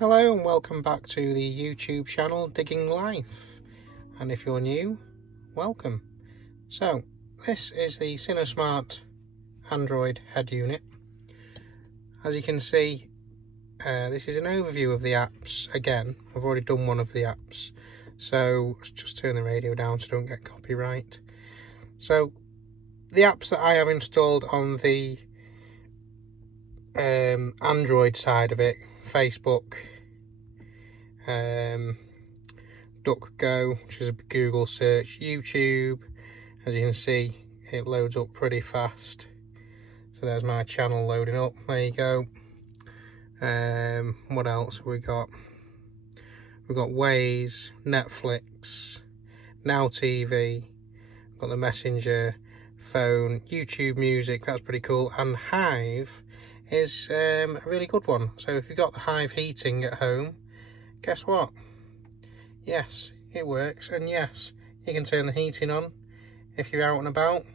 Hello and welcome back to the YouTube channel Digging Life, and if you're new, welcome. So this is the Sinosmart Android head unit. As you can see, this is an overview of the apps. Again, I've already done one of the apps, so let's just turn the radio down so I don't get copyright. So the apps that I have installed on the Android side of it: Facebook, DuckGo, which is a Google search, YouTube. As you can see, it loads up pretty fast. So there's my channel loading up. There you go. What else have we got? We've got Waze, Netflix, Now TV, got the Messenger, phone, YouTube Music. That's pretty cool. And Hive is a really good one. So if you've got the Hive heating at home, guess what? Yes, it works, and yes, you can turn the heating on if you're out and about.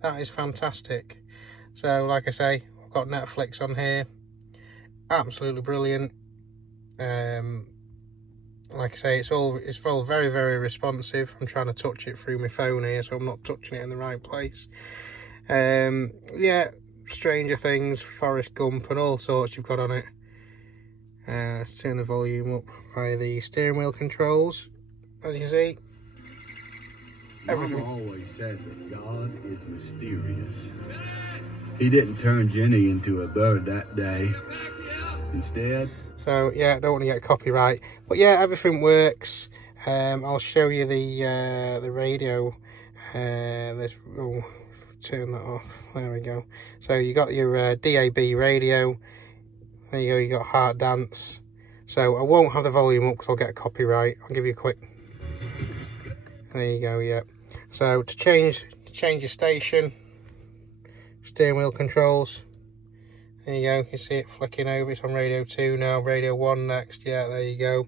That is fantastic. So like I say, I've got Netflix on here. Absolutely brilliant. Like I say, it's all very, very responsive. I'm trying to touch it through my phone here, so I'm not touching it in the right place. Yeah, Stranger Things, Forrest Gump, and all sorts you've got on it. Let's turn the volume up via the steering wheel controls. As you can see, everything. Mama always said that God is mysterious. He didn't turn Jenny into a bird that day. Instead. So yeah, don't want to get copyright, but yeah, everything works. I'll show you the radio. Let's turn that off. There we go. So you got your DAB radio. There you go. You got Heart Dance. So I won't have the volume up because I'll get a copyright. I'll give you a quick. There you go. Yeah. So to change your station, steering wheel controls. There you go. You see it flicking over. It's on radio 2 now. Radio 1 next. Yeah. There you go.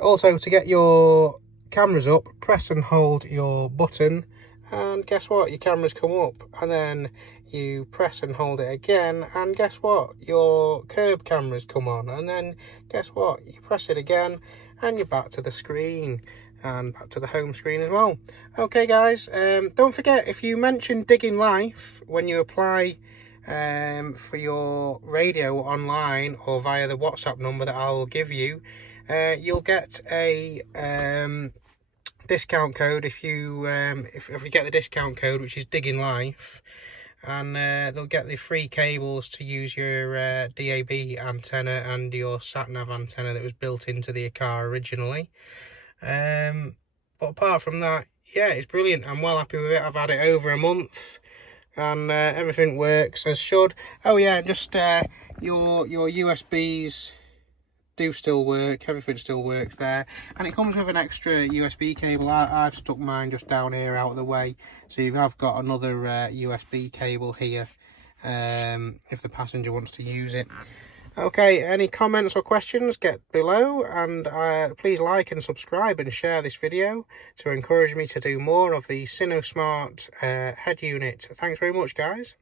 Also, to get your cameras up, press and hold your button. And guess what? Your cameras come up, and then you press and hold it again, and guess what? Your curb cameras come on, and then guess what? You press it again, and you're back to the screen, and back to the home screen as well. Okay, guys, don't forget, if you mention Digging Life when you apply for your radio online or via the WhatsApp number that I'll give you, you'll get a discount code if you get the discount code, which is Digging Life, and they'll get the free cables to use your DAB antenna and your sat-nav antenna that was built into the car originally. But apart from that, yeah, it's brilliant. I'm well happy with it. I've had it over a month, and everything works as should. Oh yeah, just your USBs do still work. Everything still works there, and it comes with an extra USB cable. I've stuck mine just down here out of the way, so you have got another USB cable here if the passenger wants to use it. Okay, any comments or questions, get below, and please like and subscribe and share this video to encourage me to do more of the Sinosmart head unit. Thanks very much, guys.